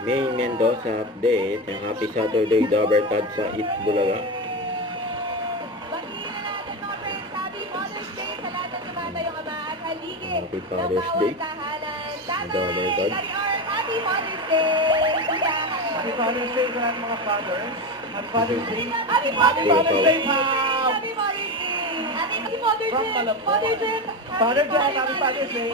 May Mendoza update. Yung happy Saturday Dabber Card sa Eat Bulaga. Batiin na natin mga friends. Happy Mother's Day sa lahat ng tumatayong ama at haligi Happy ng Father's bawat Day. tahanan. Dabber Tatay, Card. Daddy Art, Happy Mother's Day! Kuya, Happy Father's Day sa lahat ng mga fathers. Happy Father's Day. Happy Mother's Kuya Day! Pao. Happy Mother's Day! Happy Mother's From Day! Malabon. Mother's Day! Father Day, Happy Father's Day.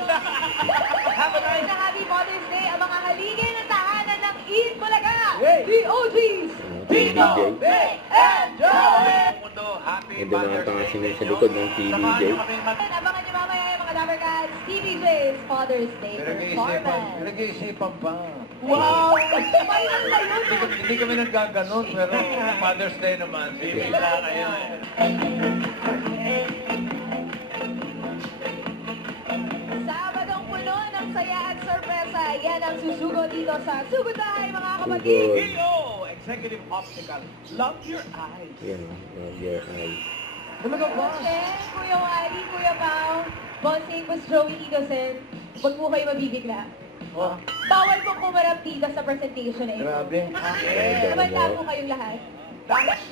Have a nice Na Happy Mother's Day ang mga haligi ng tahanan ng Eat Bulaga! Yay! The OGs! TVJ. Vic, and Joey! May dumaan pa nga sila sa likod ng TVJ. Abangan niyo mamaya yung mga Dabber Cats, TVJ's Father's Day performance. Pinag-iisipan pa. Wow! Sabay lang kayo, no? Hindi kami naggaganon, pero Mother's Day naman. Bibigla kayo eh. Sabadong puno ng saya at sorpresa. Yan ang susugo dito sa Sugotahay, mga kapatid. Sugod. Hello, Executive Optical. Love your eyes. Yan, love your eyes. Talaga ba? Bossing, Kuya Wally, Kuya Pao, Bossing, Boss Joey Titosen, huwag mo kayo mabibigla. Oh, Bawal pong kumarap dito sa presentation na ito. grabe. Kumanda po kayong lahat.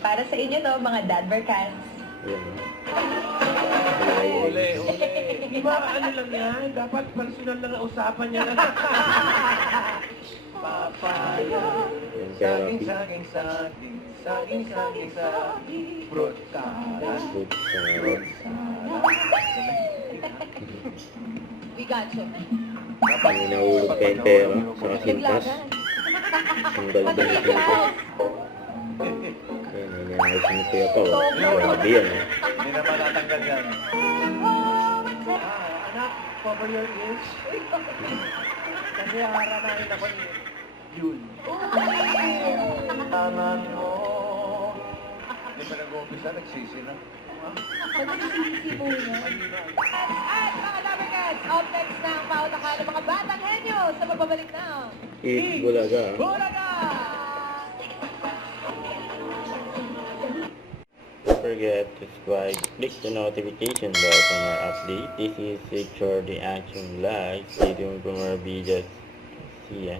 Para sa inyo to, mga Dabber Cats. Yan. Uli, uli. Di ba ano lang yan? Dapat personal lang ang usapan niya lang. Papaya. Yan, Saging, therapy. saging, saging. Saging, saging, saging. Fruit salad. Fruit salad. Fruit salad. We got you. Ang inahulog pa yung pera sa sintas. Naglagan. Ang ganda ng sintas. Yan, inayos ni Kuya Pao. Grabe yan. Hindi na matatanggal yan. Anak, cover your ears. Kasi haranahin ako ni Yun. Tanan mo. Hindi pa nag-uumpisa, nagsisi na. Nagsisisi muna. At mga Dabber Cats, up next na ang pautakan ng mga batang henyo sa pagbabalik ng Eat Bulaga. Bulaga! Don't forget to subscribe, click the notification bell for more update. This is Victor the Action Live. Stay tuned for more videos. See ya.